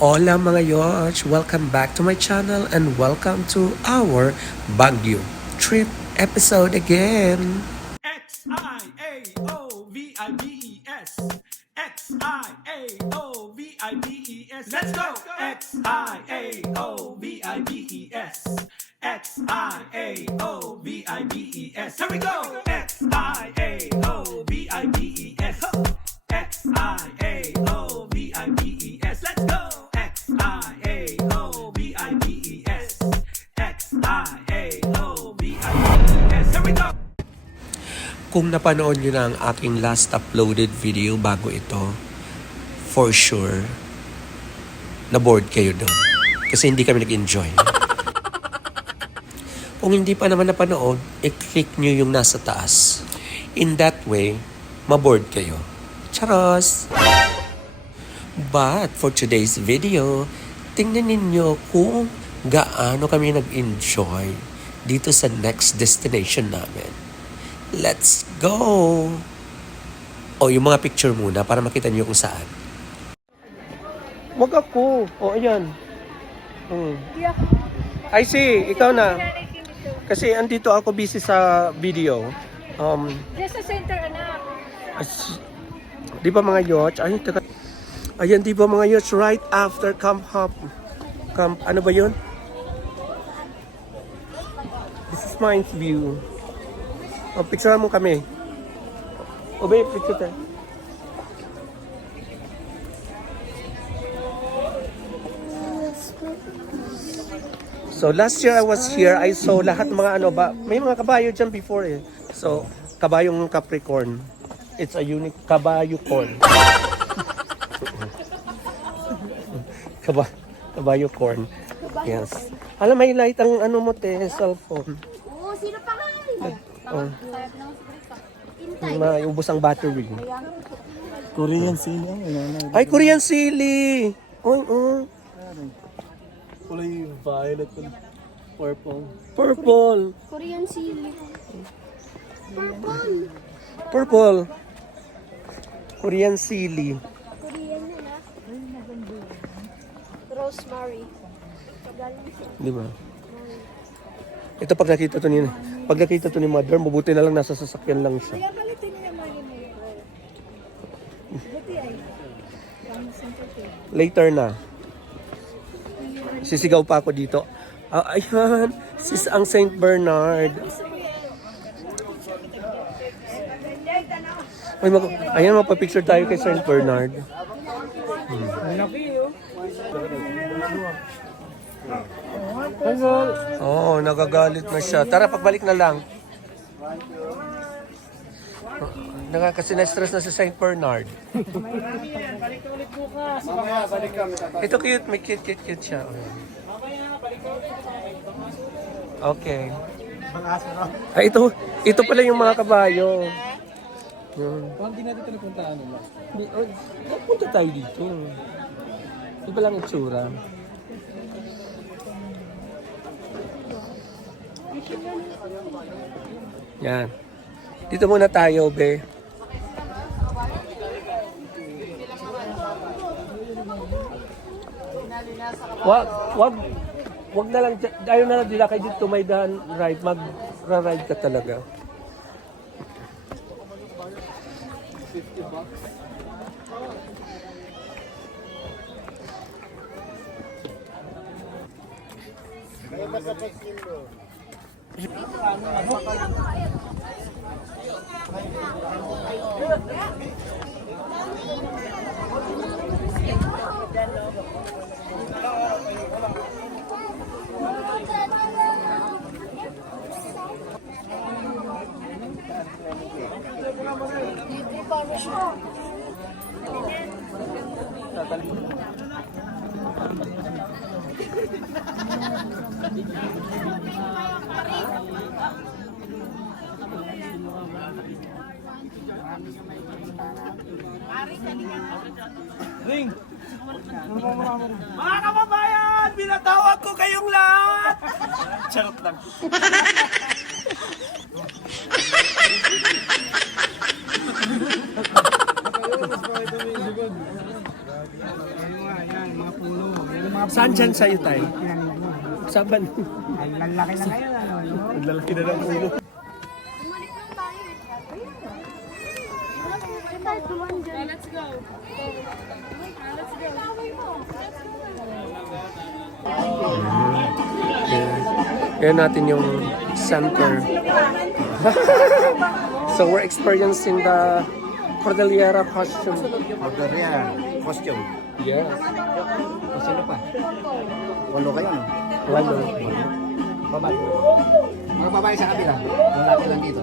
Hola mga yoch! Welcome back to my channel and welcome to our Baguio trip episode again! X-I-A-O-V-I-B-E-S X-I-A-O-V-I-B-E-S Let's go! X-I-A-O-V-I-B-E-S X-I-A-O-V-I-B-E-S Here we go! X-I-A-O-V-I-B-E-S X-I-A-O-V-I-B-E-S Let's go! X-I-A-O-V-I-B-E-S X-I-A-O-V-I-B-E-S Here we go! Kung napanood nyo na ang aking last uploaded video bago ito, for sure, na-bored kayo doon. Kasi hindi kami nag-enjoy. Kung hindi pa naman napanood, i-click nyo yung nasa taas. In that way, ma-bored kayo. Charos! But for today's video, tingnan ninyo kung gaano kami nag-enjoy dito sa next destination namin. Let's go! O, yung mga picture muna para makita niyo kung saan. Wag ako. O, ayan. I see. Ikaw na. Kasi andito ako busy sa video. Just sa center, anak. Di ba mga yachts? Ayan, di ba mga yachts? Right after Camp Hop. Ano ba yun? This is Mines View. O, picture mo kami. O, babe, picture tayo. So, last year I was here, I saw lahat mga ano ba, may mga kabayo dyan before eh. So, kabayong Capricorn. It's a unique kabayo corn. Kabayo corn. Yes. Alam, may light ang ano mo te, cellphone. Oo, sino pa nga? Oh. Maubos ang battery. Korean sili. Ay, Korean sili! Uy, Kulay violet and purple. Purple. Korean sili. Purple. Korean sili. Korean na na. Rosemary. Pagaling siya. Di ba? Ito pag nakita to ni mother, mabuti na lang nasa sasakyan lang siya. Kaya palitin niya naman yung buti ay. Later na. Sisigaw pa ako dito. Ayan, sis ang Saint Bernard. Ayan, mapapicture tayo kay Saint Bernard. Oo, nagagalit na siya. Tara, pagbalik na lang. Kasi na-stress na si Saint Bernard. Ito cute, may cute siya. Okay. Ay, ito pala yung mga kabayo. Parang di natin ito napuntaan nila. Punta tayo dito. Iba lang itsura. Yan. Dito muna tayo, be. Wag na lang, ayaw na lang dila kayo dito may daan ride, magra-ride ka talaga. Ring! Mga kababayan, binatawag ko kayong lahat! Charot lang. Yan, mga puno. Saan dyan sa'yo tayo? Saban. Ang lalaki na ngayon, ano? Ang lalaki na ng ulo. Bumalik lang tayo. Let's go. Let's go. Yan natin yung center. So we're experiencing the Cordillera costume. Cordillera costume. Yes. Sino pa? Walo kayo, no? Walo. Babae. Mga babae sa kabila. Ang laki lang dito.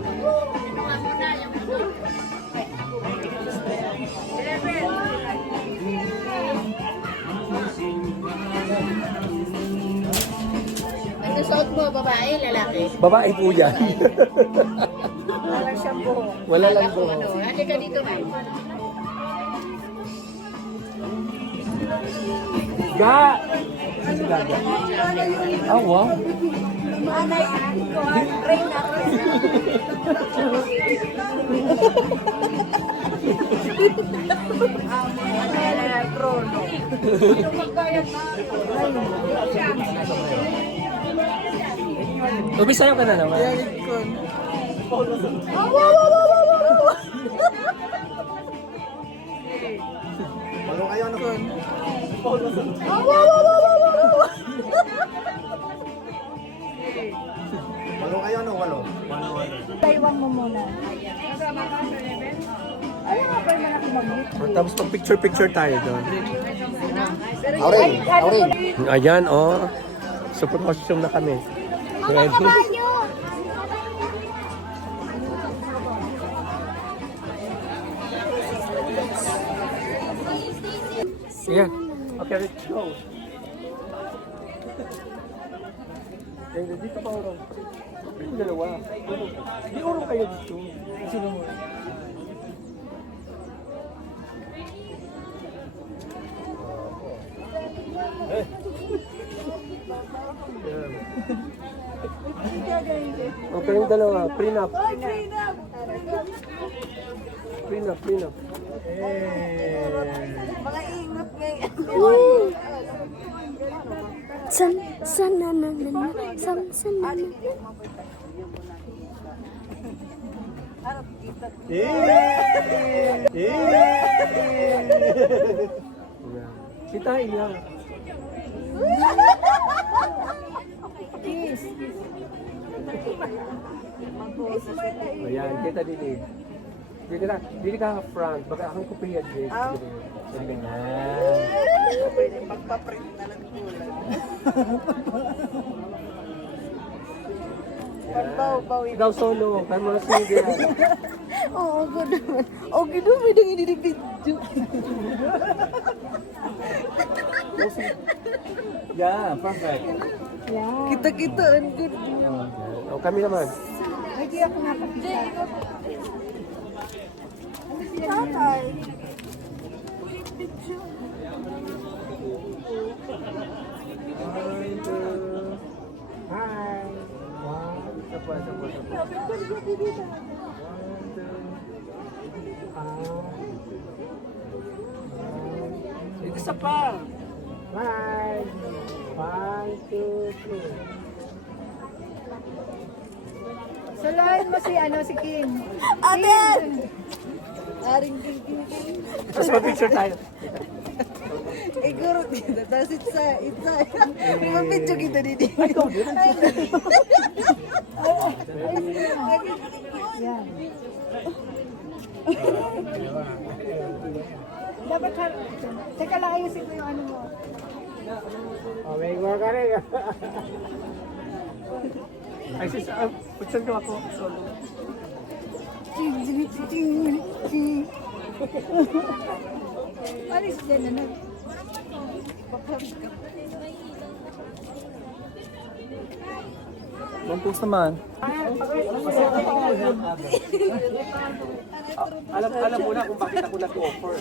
Ang suot mo, babae, lalaki? Babae po yan. Wala siyang buhok. Wala lang Kung po. ano, halika dito, ma'am. Ga! Ah, wow. Ubisayo ka na naman. Walo kayo, no? Walo kayo, no? Walo. Taiwan mo muna. Tapos pag picture-picture tayo doon. Aurel, Aurel. Ayan, oh. Super costume na kami. Ready? Kabayo! Yeah. Okay, let's go. Dito pa urong. Dito dalawa. Di urong kayo dito. Sino mo? Okay, yung dalawa. Prenup. Prenup. San na na na na. San na na. Kita iya. Ayan, kita dili. Dili ka front, baka akong kupiya dili. Sige na. Pwede magpa-print na lang kulay. Pagbaw-baw. Ikaw solo, kaya mo na sige. Oo, good naman. Okay doon, pwede nga dinipidyo. Yeah, perfect. Kita-kita, ang good. O kami naman. Hindi ako nakapisa. Tatay. Hi. Isa po. Dito sa pa. Hi. 1, 2, 3. Sulahin mo si Kim. Ate! Aring king. Tapos mag-picture tayo. Iguro kita. Tapos itsa. Mapidyo kita dito. Yan. Dapat teka lang, ayusin ko yung ano mo. May mga ka rin. Ay, sis, picture ko ako. Solo. Alis dyan na. Mampus naman. Alam mo na kung bakit ako nag-offer.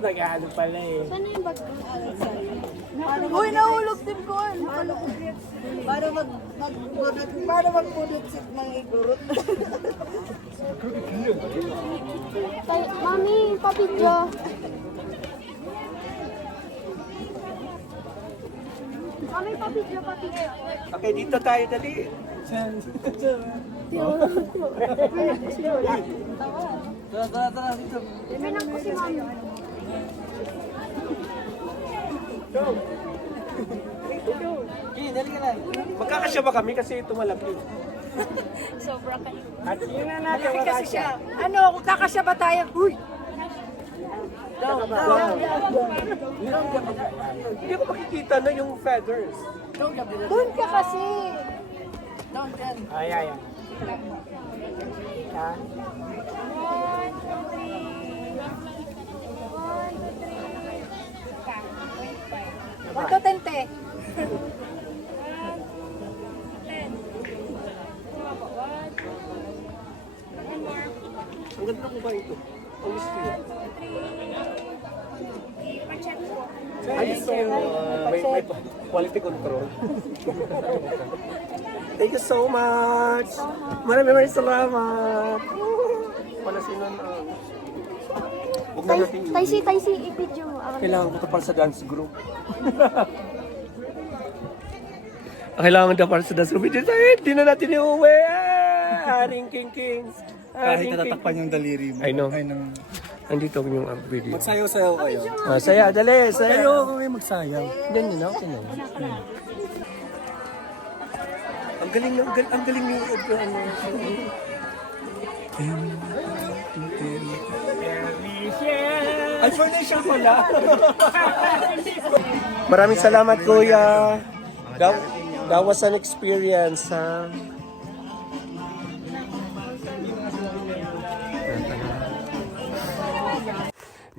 Nag-ano pala eh. Ano yung bag? Uy, nahulog din ko. Para magpudot si mga igurot. Mami, papidyo. Mami, papidyo. Okay, dito tayo dali. Minang ko si mami. Magkakasya ba kami kasi ito malaki? Sobra ka. At yun na natin Kasi siya. Ano, kung kakasya ba tayo? Uy! Hindi ko makikita na yung feathers. Doon ka kasi. Ay. Kwanto tente? Ang ganda ko ba ito? Ang gusto ko. Ay, so, may quality control. Thank you so much. Maraming salamat. Pala sino na. Huwag na natin Tay-si, ipidyo mo. kailangan ko ito para sa dance group. Kailangan daw para sa dance group. Hindi na natin iuwi. Haring Kings. Kahit natatakpan yung daliri mo. I know. Ay, nang... Andito yung video. Magsayaw-sayaw kayo. Saya, dali, saya. Kayo, kami magsayaw. Yan yun, okay na. Ang galing na, ang galing yung Ay, furniture pala. Maraming salamat, Kuya. That was an experience, ha?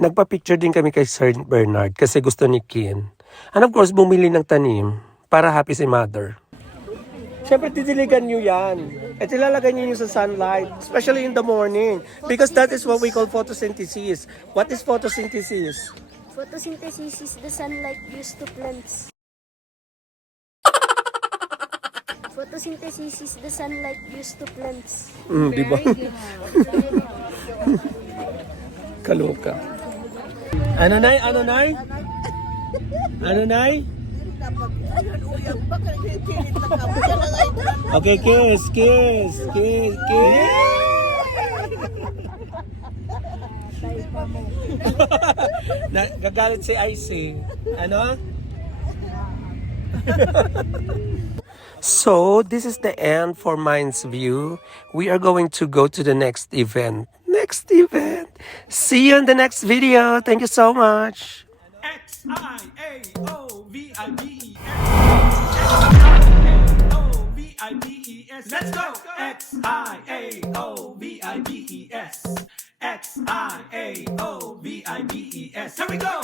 Nagpa-picture din kami kay Sir Bernard kasi gusto ni Kin. And of course, bumili ng tanim para happy si mother. Siyempre, titiligan nyo yan. At ilalagay nyo sa sunlight, especially in the morning. Because that is what we call photosynthesis. What is photosynthesis? Photosynthesis is the sunlight used to plants. Photosynthesis is the sunlight used to plants. Di ba? Kaloka. Ano, Nay? Ano, Nay? Ano, Nay? Okay, kiss. Nagagalit si Icy. Ano? So, this is the end for Mind's View. We are going to go to the next event. See you in the next video. Thank you so much. X-I-A-O-V-I-B-E-S. Let's go! X-I-A-O-V-I-B-E-S. X-I-A-O-V-I-B-E-S. Here we go!